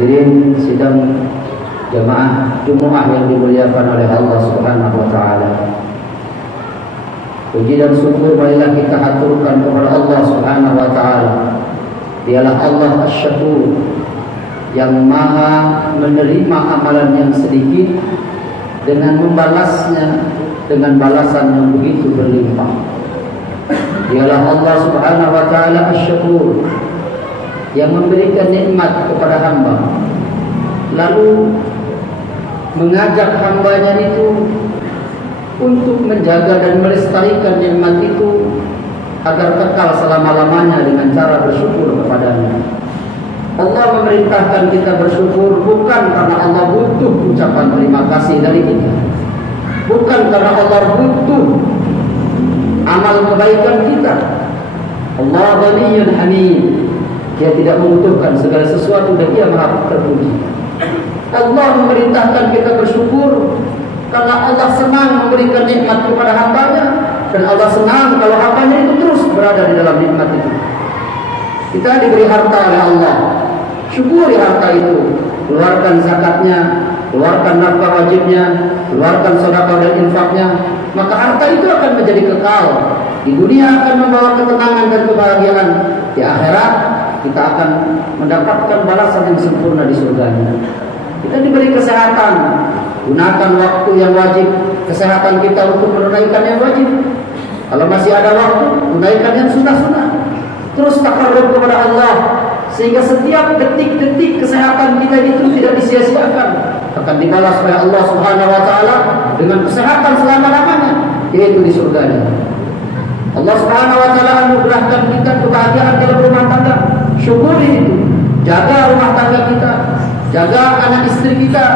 Hadirin sidang jamaah Jumat yang dimuliakan oleh Allah Subhanahu wa taala. Puji dan syukur marilah kita aturkan kepada Allah Subhanahu wa taala. Dialah Allah Asy-Syakur yang Maha menerima amalan yang sedikit dengan membalasnya dengan balasan yang begitu berlimpah. Dialah Allah Subhanahu wa taala Asy-Syakur yang memberikan nikmat kepada hamba, lalu mengajak hambanya itu untuk menjaga dan melestarikan nikmat itu agar kekal selama-lamanya dengan cara bersyukur kepadanya. Allah memerintahkan kita bersyukur bukan karena Allah butuh ucapan terima kasih dari kita, bukan karena Allah butuh amal kebaikan kita. Allah Ghaniyyun Hamid, Dia tidak membutuhkan segala sesuatu dan Dia Maha terpuji. Allah memerintahkan kita bersyukur karena Allah senang memberikan nikmat kepada hambanya, dan Allah senang kalau hambanya itu terus berada di dalam nikmat itu. Kita diberi harta oleh Allah, syukuri harta itu, keluarkan zakatnya, keluarkan nafkah wajibnya, keluarkan sedekah dan infaknya, maka harta itu akan menjadi kekal. Di dunia akan membawa ketenangan dan kebahagiaan, di akhirat kita akan mendapatkan balasan yang sempurna di surganya. Kita diberi kesehatan, gunakan waktu yang wajib kesehatan kita untuk menunaikan yang wajib. Kalau masih ada waktu, tunaikan yang sunnah-sunnah. Terus takarrub kepada Allah, sehingga setiap detik-detik kesehatan kita itu tidak disia-siakan, akan dibalas oleh Allah Subhanahu wa taala dengan kesehatan selama-lamanya, yaitu di surganya. Allah Subhanahu wa taala anugerahkan kita kebahagiaan dalam rumah tangga. Syukuri itu. Jaga rumah tangga kita, jaga anak istri kita,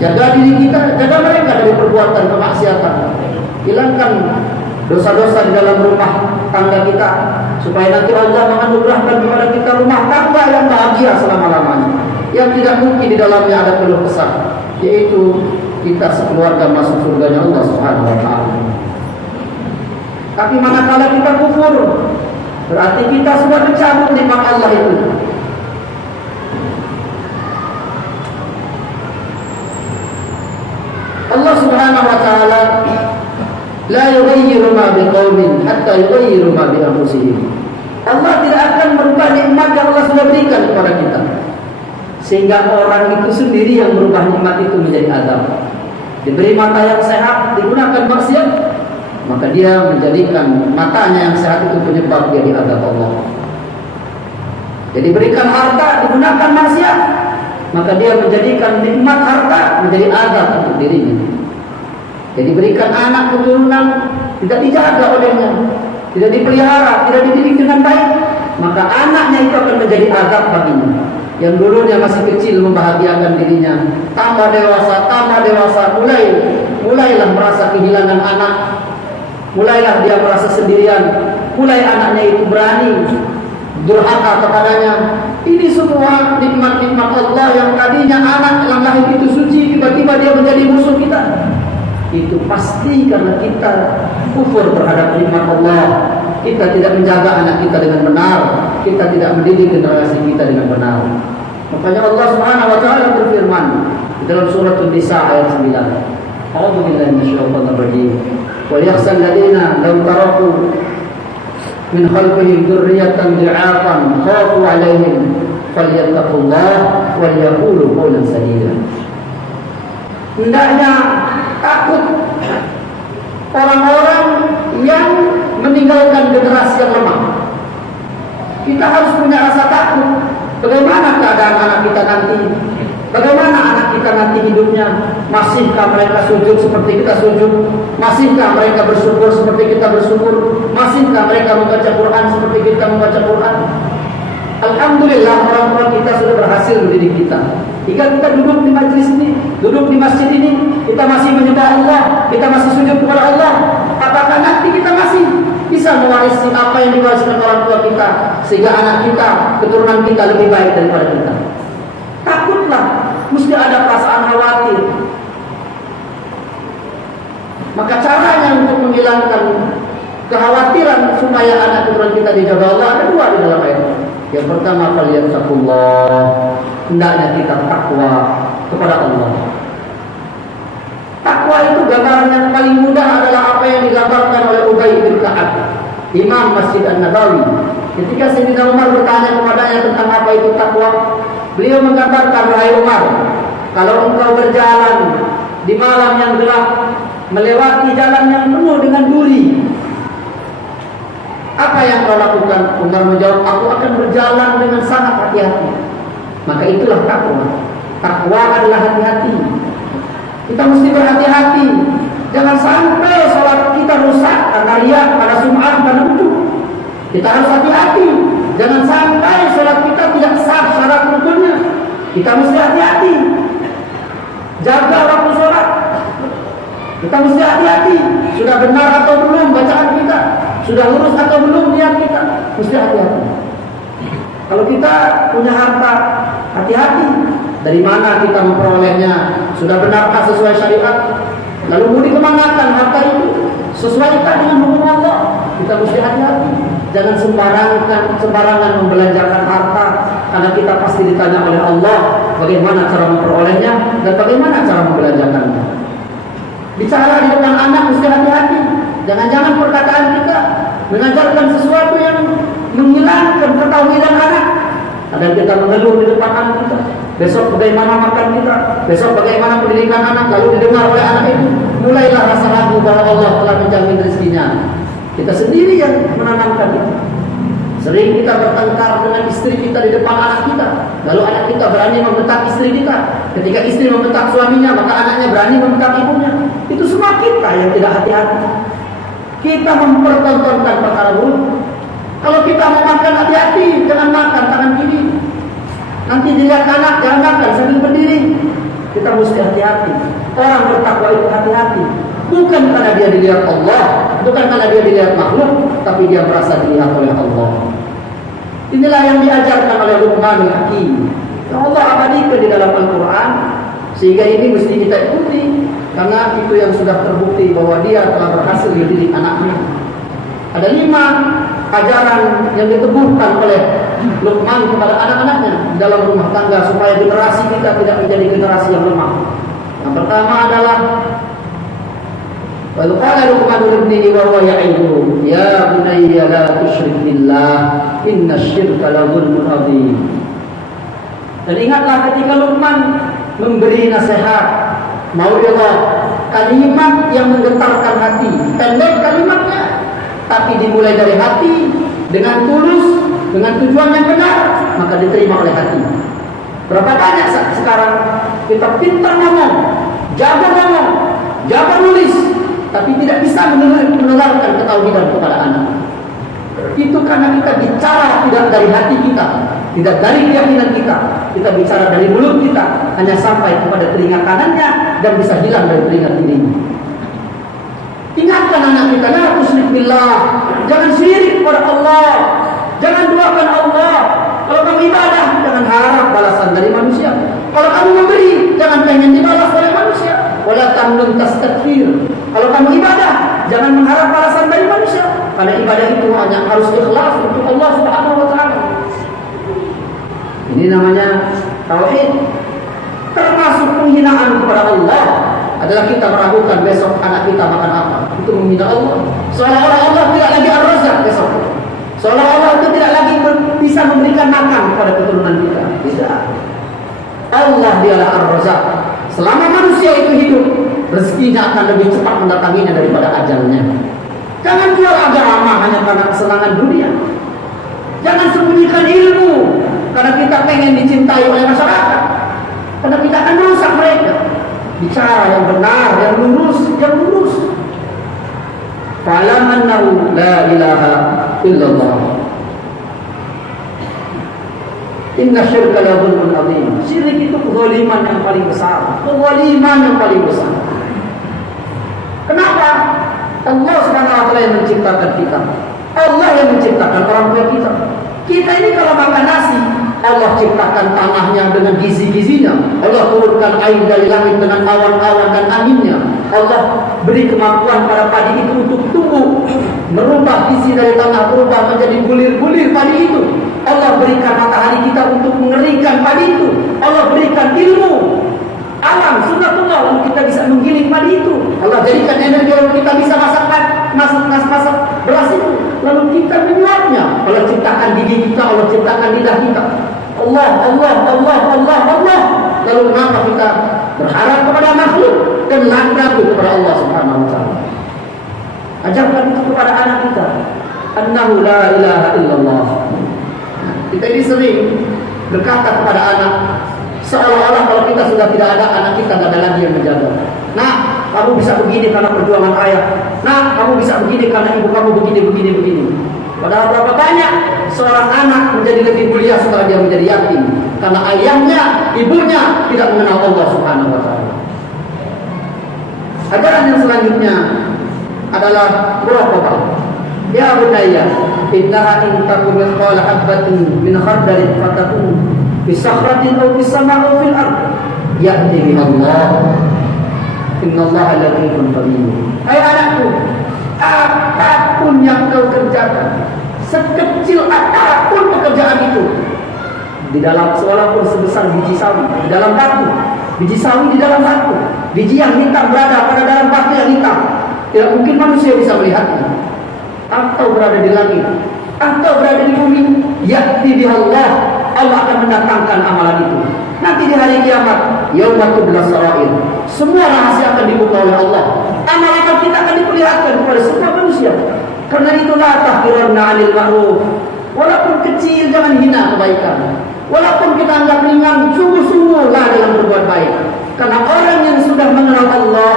jaga diri kita, jaga mereka dari perbuatan kemaksiatan. Hilangkan dosa-dosa di dalam rumah tangga kita, supaya nanti Allah menganugerahkan kepada kita rumah tangga yang bahagia selama-lamanya, yang tidak mungkin di dalamnya ada keluh kesah, yaitu kita sekeluarga masuk surganya Allah Subhanahu wa taala. Tapi manakala kita kufur, berarti kita sudah mencabut nikmat Allah itu. Allah Subhanahu wa taala la yughayyiru ma biqaumin hatta yughayyiru ma bi anfusihim. Allah tidak akan merubah nikmat yang Allah sudah berikan kepada kita, sehingga orang itu sendiri yang merubah nikmat itu menjadi azab. Diberi mata yang sehat, digunakan maksiat, maka dia menjadikan matanya yang sehat itu penyebab dia diazab Allah. Jadi berikan harta, digunakan maksiat, maka dia menjadikan nikmat harta menjadi azab untuk dirinya. Jadi berikan anak keturunan, tidak dijaga olehnya, tidak dipelihara, tidak dididik dengan baik, maka anaknya itu akan menjadi azab baginya. Yang dulunya masih kecil membahagiakan dirinya, tambah dewasa, mulailah merasa kehilangan anak, mulailah dia merasa sendirian, mulai anaknya itu berani durhaka kepadanya. Ini semua nikmat-nikmat Allah yang tadinya anak yang lahir itu suci, tiba-tiba dia menjadi musuh kita. Itu pasti karena kita kufur terhadap nikmat Allah. Kita tidak menjaga anak kita dengan benar, kita tidak mendidik generasi kita dengan benar. Makanya Allah Subhanahu wa taala berfirman dalam surat An-Nisa ayat 9. A'udzu billahi minasyaitonir rajim. Wa yakhshal ladina law taraku min khalfihim dzurriyyatan dhi'afan khafu 'alaihim falyattaqullaha wal yaqulu qawlan sadida. Hendaknya takut orang-orang yang meninggalkan generasi yang lemah. Kita harus punya rasa takut. Bagaimana keadaan anak kita nanti? Bagaimana anak kita nanti hidupnya? Masihkah mereka sujud seperti kita sujud? Masihkah mereka bersyukur seperti kita bersyukur? Masihkah mereka membaca Quran seperti kita membaca Quran? Alhamdulillah, orang-orang kita sudah berhasil mendidik kita. Jika kita duduk di majelis ini, duduk di masjid ini, kita masih menyembah Allah, kita masih sujud kepada Allah, apakah nanti kita masih bisa mewarisi apa yang diwariskan orang tua kita, sehingga anak kita, keturunan kita lebih baik daripada kita? Takutlah, mesti ada perasaan khawatir. Maka caranya untuk menghilangkan kekhawatiran supaya anak keturunan kita dijaga Allah ada dua di dalam ayat. Yang pertama, falyattaqullah, hendaknya kita takwa kepada Allah. Takwa itu gambaran yang paling mudah adalah apa yang digambarkan oleh Ubay bin Ka'ab, Imam Masjid An-Nabawi. Ketika Sayyidina Umar bertanya kepadanya tentang apa itu takwa, beliau menggambarkan, wahai Umar, kalau engkau berjalan di malam yang gelap, melewati jalan yang penuh dengan duri, apa yang kau lakukan? Umar menjawab, aku akan berjalan dengan sangat hati-hati. Maka itulah takwa. Takwa adalah hati-hati. Kita mesti berhati-hati. Jangan sampai sholat kita rusak karena riya, karena sum'ah, karena ujub. Kita harus hati-hati. Jangan sampai sholat kita tidak sah syarat rukunnya. Kita mesti hati-hati. Jaga waktu sholat. Kita mesti hati-hati. Sudah benar atau belum bacaan kita? Sudah lurus atau belum niat kita? Mesti hati-hati. Kalau kita punya harta, hati-hati. Dari mana kita memperolehnya? Sudah benarkah sesuai syariat? Lalu mau dikemanakan harta itu? Sesuaikan dengan hukum Allah. Kita mesti hati-hati. Jangan sembarangan membelanjakan harta, karena kita pasti ditanya oleh Allah bagaimana cara memperolehnya dan bagaimana cara membelanjakannya. Bicara di depan anak mesti hati-hati. Jangan-jangan perkataan kita mengajarkan sesuatu yang menghilangkan ketauhidan anak. Kadang kita mengeluh di depan anak kita. Besok bagaimana makan kita, besok bagaimana pendidikan anak, lalu didengar oleh anak itu, mulailah rasa ragu bahwa Allah telah menjamin rezekinya. Kita sendiri yang menanamkan itu. Sering kita bertengkar dengan istri kita di depan anak kita, lalu anak kita berani membentak istri kita. Ketika istri membentak suaminya, maka anaknya berani membentak ibunya. Itu semua kita yang tidak hati-hati. Kita mempertontonkan perkara buruk. Kalau kita mau makan, hati-hati, jangan makan tangan kiri. Nanti dilihat anak, jangan makan sambil berdiri. Kita mesti hati-hati. Orang bertakwa itu hati-hati. Bukan karena dia dilihat Allah, bukan karena dia dilihat makhluk, tapi dia merasa dilihat oleh Allah. Inilah yang diajarkan oleh Luqmanul Hakim. Yang Allah abadikan di dalam Al-Quran. Sehingga ini mesti kita ikuti. Karena itu yang sudah terbukti bahwa dia telah berhasil mendidik anaknya. Ada 5 ajaran yang diteguhkan oleh Luqman kepada anak-anaknya dalam rumah tangga supaya generasi kita tidak menjadi generasi yang lemah. Yang pertama adalah wa qala Luqman libnihi wa huwa ya'iduhu ya bunayya la tusyrik billah innasyirka la dzulmun adzim. Dan ingatlah ketika Luqman memberi nasihat, mau'izah, kalimat yang menggetarkan hati, pendek kalimatnya, tapi dimulai dari hati dengan tulus, dengan tujuan yang benar, maka diterima oleh hati. Berapa banyak sekarang kita pintar ngomong, jago nulis, tapi tidak bisa menularkan ketauhidan kepada anak. Itu karena kita bicara tidak dari hati kita, tidak dari keyakinan kita. Kita bicara dari mulut kita, hanya sampai kepada telinga kanannya dan bisa hilang dari telinga kirinya. Ingatkan anak kita, la tusyrik billah, jangan syirik kepada Allah, jangan duakan Allah. Kalau kamu ibadah, jangan harap balasan dari manusia. Kalau kamu memberi, jangan pengen dibalas oleh manusia. Wala tamnun tastakbir. Kalau kamu ibadah, jangan mengharap balasan dari manusia, karena ibadah itu hanya harus ikhlas untuk Allah Subhanahu wa taala. Ini namanya tauhid. Termasuk penghinaan kepada Allah adalah kita meragukan besok anak kita makan apa. Itu menghina Allah. Seolah-olah Allah tidak lagi Ar-Razzaq besok. Seolah-olah itu tidak lagi bisa memberikan makan kepada keturunan kita. Tidak. Allah dialah Ar-Razzaq. Selama manusia itu hidup, rezekinya akan lebih cepat mendatanginya daripada ajalnya. Jangan jual agama hanya karena kesenangan dunia. Jangan sembunyikan ilmu karena kita pengen dicintai oleh masyarakat. Karena kita akan merusak mereka. Bicara yang benar, yang lurus. Fa'lam annahu la ilaha illallah. Inna syirka la dzulmun adzim. Syirik itu kezaliman yang paling besar. Kezaliman yang paling besar. Kenapa? Allah Subhanahu wa taala yang menciptakan kita. Allah yang menciptakan orang tua kita. Kita ini kalau makan nasi, Allah ciptakan tanahnya dengan gizi-gizinya. Allah turunkan air dari langit dengan awan-awan dan anginnya. Allah beri kemampuan pada padi itu untuk tumbuh, merubah gizi dari tanah, berubah menjadi bulir-bulir padi itu. Allah berikan matahari kita untuk mengeringkan padi itu. Allah berikan ilmu alam sunnatullah lalu kita bisa menggiling padi itu. Allah jadikan energi lalu kita bisa masak beras itu. Lalu kita menyuapnya. Allah ciptakan gigi kita, Allah ciptakan lidah kita. Allah. Lalu kenapa kita berharap kepada makhluk dan ragu kepada Allah Subhanahu wa taala? Ajarkan itu kepada anak kita. Annahu la ilaha illallah. Kita ini sering berkata kepada anak seolah-olah kalau kita sudah tidak ada, anak kita tidak ada lagi yang menjaga. Nah, kamu bisa begini karena perjuangan ayah. Nah, kamu bisa begini karena ibu kamu begini. Padahal berapa banyak seorang anak menjadi lebih mulia setelah dia menjadi yatim karena ayahnya, ibunya tidak mengenal Allah Subhanahu wa taala. Ajaran yang selanjutnya adalah muraqabah. Ya bunayya, innaha in takun mithqala habatin min khardalin fatakun fi sakhratin aw fis sama'i aw fil ard ya'ti biha Allah. Innallaha latifun khabir. Hai anakku, apapun yang kau kerjakan, sekecil apapun pekerjaan itu, di dalam walaupun sebesar biji sawi di dalam batu, biji sawi di dalam batu, biji yang hitam berada pada dalam batu yang hitam, tidak mungkin manusia bisa melihatnya. Atau berada di langit, atau berada di bumi, ya'ti biha Allah. Allah akan mendatangkan amalan itu. Nanti di hari kiamat, yauma tublas sarair, semua rahasia akan dibuka oleh Allah. Amal-amal kita akan diperlihatkan kepada semua manusia. Karena itulah tahqiranna 'anil ma'ruf. Walaupun kecil jangan hina kebaikan. Walaupun kita anggap ringan, sungguh-sungguhlah dalam berbuat baik. Karena orang yang sudah mengenal Allah,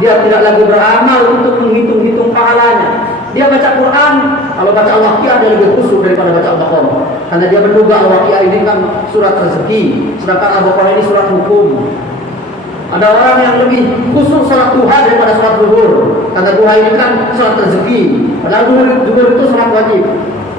dia tidak lagi beramal untuk menghitung-hitung pahalanya. Dia baca Quran, kalau baca Al-Waqiah dia lebih khusyuk daripada baca Al-Baqarah. Karena dia menduga Al-Waqiah ini kan surat rezeki, sedangkan Al-Baqarah ini surat hukum. Ada orang yang lebih khusyuk salat duha daripada salat zuhur, karena duha ini kan salat rezeki, padahal zuhur itu salat wajib.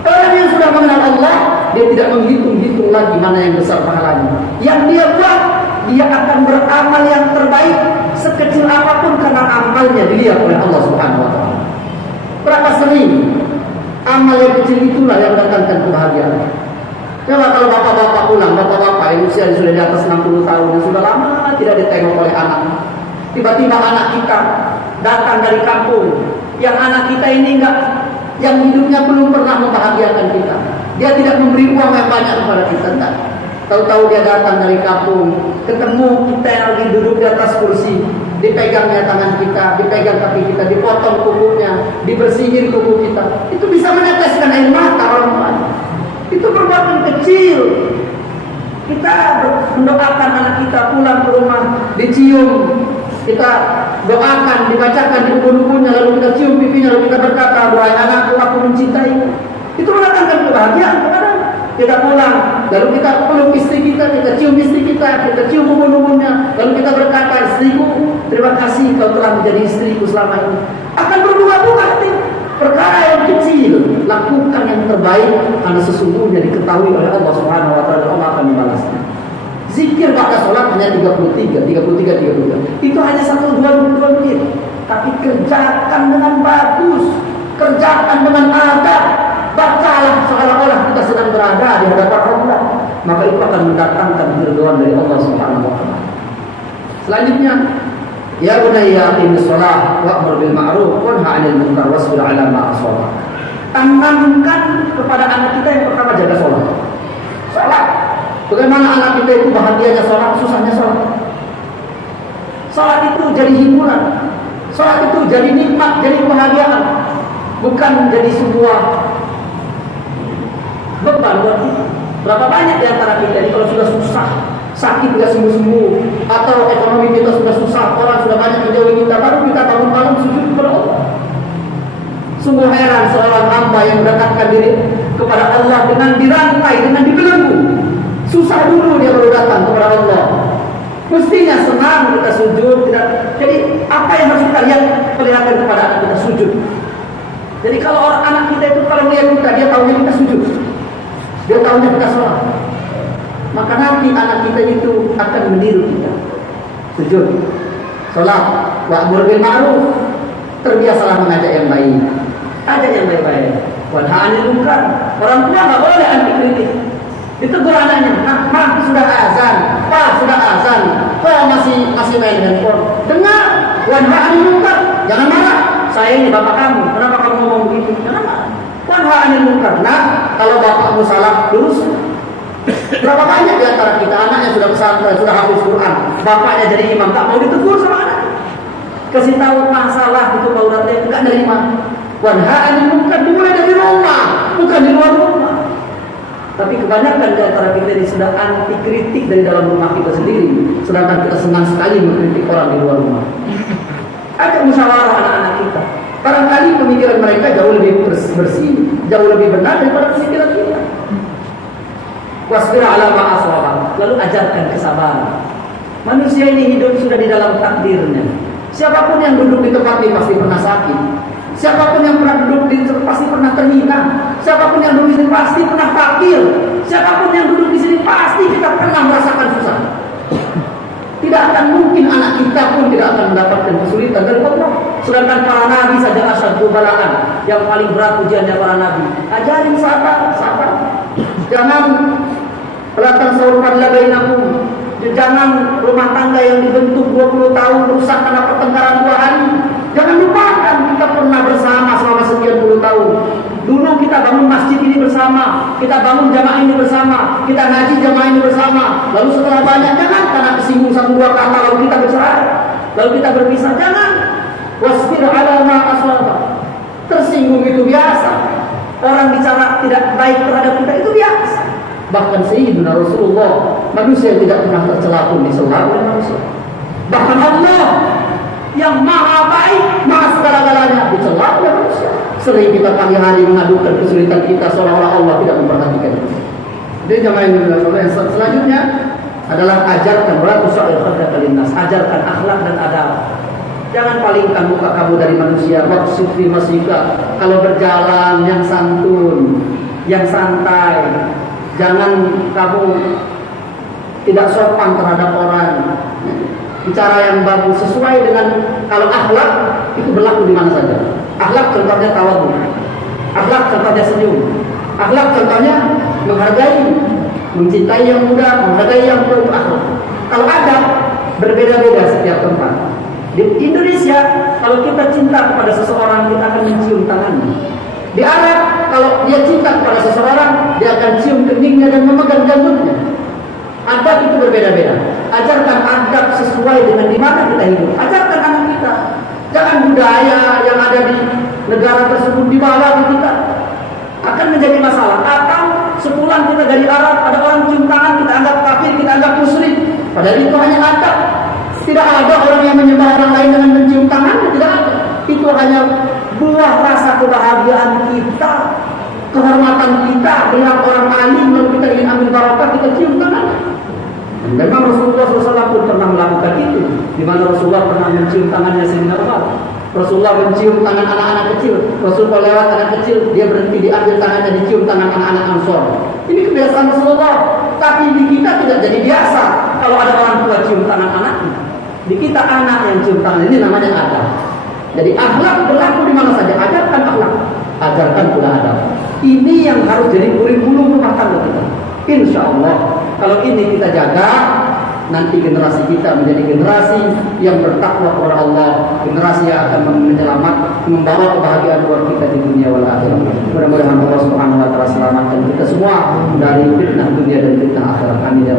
Orang yang sudah mengenal Allah, dia tidak menghitung-hitung lagi mana yang besar pahalanya. Yang dia buat, dia akan beramal yang terbaik sekecil apapun karena amalnya dilihat oleh Allah Subhanahu wa taala. Berapa sering amal yang kecil itulah yang mendatangkan kebahagiaan. Coba kalau bapak-bapak pulang, bapak-bapak yang usia sudah di atas 60 tahun, yang sudah lama tidak ditengok oleh anak. Tiba-tiba anak kita datang dari kampung, yang anak kita ini yang hidupnya belum pernah membahagiakan kita. Dia tidak memberi uang yang banyak kepada kita, enggak. Tahu-tahu dia datang dari kampung, ketemu kita yang lagi duduk di atas kursi, dipegangnya tangan kita, dipegang kaki kita, dipotong kukunya, dibersihin kuku kita. Itu bisa meneteskan air mata orang tua. Itu perbuatan kecil. Kita mendoakan anak kita pulang ke rumah, dicium, kita doakan, dibacakan di buku-bukunya, lalu kita cium pipinya, lalu kita berkata, "Wahai anakku, aku mencintai." Itu mendatangkan kebahagiaan kepada kita pulang, lalu kita peluk istri kita cium istri kita cium bubu-bubunya, lalu kita berkata, "Istriku, terima kasih kau telah menjadi istriku selama ini." Akan berbunga-bunga hati. Perkara yang kecil, lakukan yang terbaik, karena sesungguhnya diketahui oleh Allah Subhanahu wa taala, Allah akan membalasnya. Zikir pada sholat hanya 33. Itu hanya 1-2 menit. Tapi kerjakan dengan bagus, kerjakan dengan adab. Bacalah seolah-olah kita sedang berada di hadapan Allah, maka itu akan mendatangkan keridhaan dari Allah Subhanahu wa taala. Selanjutnya, ya bunayya aqimis shalah wa'mur bil ma'ruf wanha 'anil munkar wasbir 'ala ma asaba. Tanamkan kepada anak kita yang pertama jaga sholat. Sholat. Bagaimana anak kita itu bahagianya sholat, susahnya sholat. Sholat itu jadi hiburan. Sholat itu jadi nikmat, jadi kebahagiaan. Bukan menjadi sebuah beban buat kita. Berapa banyak di antara kita ini kalau sudah susah, sakit tidak sembuh-sembuh, atau ekonomi kita sudah susah, orang sudah banyak menjauhi kita, baru kita bangun malam sujud kepada Allah. Sungguh heran seorang hamba yang mendekatkan diri kepada Allah dengan dirantai, dengan dibelenggu. Susah dulu dia baru datang kepada Allah. Mestinya senang kita sujud, tidak. Jadi apa yang harus kita lihat, perlihatkan kepada anak kita sujud. Jadi kalau orang anak kita itu kalau melihat kita, dia tahunya kita sujud, dia tahunya kita sholat, maka nanti anak kita itu akan meniru kita. Sujud, sholat, wa'mur bil ma'ruf, terbiasalah mengajak yang baik, ajak yang baik-baik. Wanha 'anil munkar. Orang tua nggak boleh anti kritik. Ditegur anaknya, "Ma, sudah azan. Pa, sudah azan. Kok masih main handphone?" Dengar, wanha 'anil munkar. Jangan marah. Saya ini bapak kamu. Kenapa kamu ngomong begitu? Jangan marah. Wanha 'anil munkar. Nah, kalau bapakmu salah, lurus. Berapa banyak di antara kita anak yang sudah pesantren, sudah hafiz Quran, bapaknya jadi imam, tak mau ditegur sama anak. Kasih tahu masalah itu auratnya enggak nerima. Wanha 'anil munkar dimulai dari rumah, bukan di luar rumah. Tapi kebanyakan di antara kita ini sudah anti kritik dari dalam rumah kita sendiri, sedangkan kita senang sekali mengkritik orang di luar rumah. Ajak musyawarah anak-anak kita. Barangkali pemikiran mereka jauh lebih bersih, jauh lebih benar daripada pemikiran kita. Wasbir 'ala ma aswaba. Lalu ajarkan kesabaran. Manusia ini hidup sudah di dalam takdirnya. Siapapun yang duduk di tempat ini pasti pernah sakit. Siapapun yang pernah duduk di sini pasti pernah terhina. Siapapun yang duduk di sini pasti pernah fakir. Siapapun yang duduk di sini pasti kita pernah merasakan susah. Tidak akan mungkin anak kita pun tidak akan mendapatkan kesulitan dari Allah. Sedangkan para nabi saja asyaddu bala'an, yang paling berat ujiannya para nabi. Ajarin sabar. Jangan pelatan saurkan labainakum. Jangan rumah tangga yang dibentuk 20 tahun rusak karena pertengkaran 2 hari. Jangan lupakan kita pernah bersama selama sekian puluh tahun. Dulu kita bangun masjid ini bersama, kita bangun jamaah ini bersama, kita ngaji jamaah ini bersama. Lalu setelah banyak, jangan karena kesinggung 1-2 kata lalu kita bercerai, lalu kita berpisah. Jangan. Wasbir 'ala ma aswaba. Tersinggung itu biasa. Orang bicara tidak baik terhadap kita itu biasa. Bahkan Sayyidina Rasulullah, manusia tidak pernah tercela pun disela oleh manusia. Bahkan Allah yang maha baik, maha segala-galanya dicela oleh manusia. Sering kita pagi-hari mengadukan kesulitan kita seolah-olah Allah tidak memperhatikan kita. Jadi jamaah yang selanjutnya adalah ajarkan berlaku sa'il khadaka linnas, ajarkan akhlak dan adab. Jangan palingkan muka kamu dari manusia. Maksud fi masika, kalau berjalan yang santun, yang santai. Jangan kamu tidak sopan terhadap orang. Bicara yang bagus sesuai dengan, kalau akhlak itu berlaku di mana saja. Akhlak contohnya tawadhu. Akhlak contohnya senyum. Akhlak contohnya menghargai, mencintai yang muda, menghargai yang tua, itu akhlak. Kalau adab berbeda-beda setiap tempat. Di Indonesia, kalau kita cinta kepada seseorang, kita akan mencium tangannya. Di Arab, kalau dia cinta kepada seseorang, dia akan cium keningnya dan memegang janggutnya. Adab itu berbeda-beda. Ajarkan adab sesuai dengan di mana kita hidup. Ajarkan anak kita. Jangan budaya yang ada di negara tersebut dibawa ke kita. Akan menjadi masalah. Atau sepulang kita dari Arab, ada orang cium tangan, kita anggap kafir, kita anggap musyrik. Padahal itu hanya adab. Tidak ada orang yang menyembah orang lain dengan mencium tangannya, tidak ada. Itu hanya buah rasa kebahagiaan kita, kehormatan kita, melihat orang alim lalu kita ingin ambil barakah, kita cium tangan. Memang Rasulullah SAW pun pernah melakukan itu, di mana Rasulullah pernah mencium tangannya Sayyidina Umar. Rasulullah mencium tangan anak-anak kecil. Rasulullah lewat anak kecil, dia berhenti, diambil tangannya, dicium tangan anak-anak Ansor. Ini kebiasaan Rasulullah. Tapi di kita tidak jadi biasa kalau ada orang tua cium tangan anaknya. Di kita anak yang cium tangan, ini namanya adab. Jadi akhlak berlaku di mana saja. Ajarkan akhlak, ajarkan pula adab. Ini yang harus jadi kurikulum rumah tangga kita. Insya Allah, kalau ini kita jaga, nanti generasi kita menjadi generasi yang bertakwa kepada Allah, generasi yang akan menyelamat, membawa kebahagiaan buat kita di dunia wal akhirat. Mudah-mudahan Allah Subhanahu wa taala selamatkan kita semua dari fitnah dunia dan fitnah akhirat. Amin ya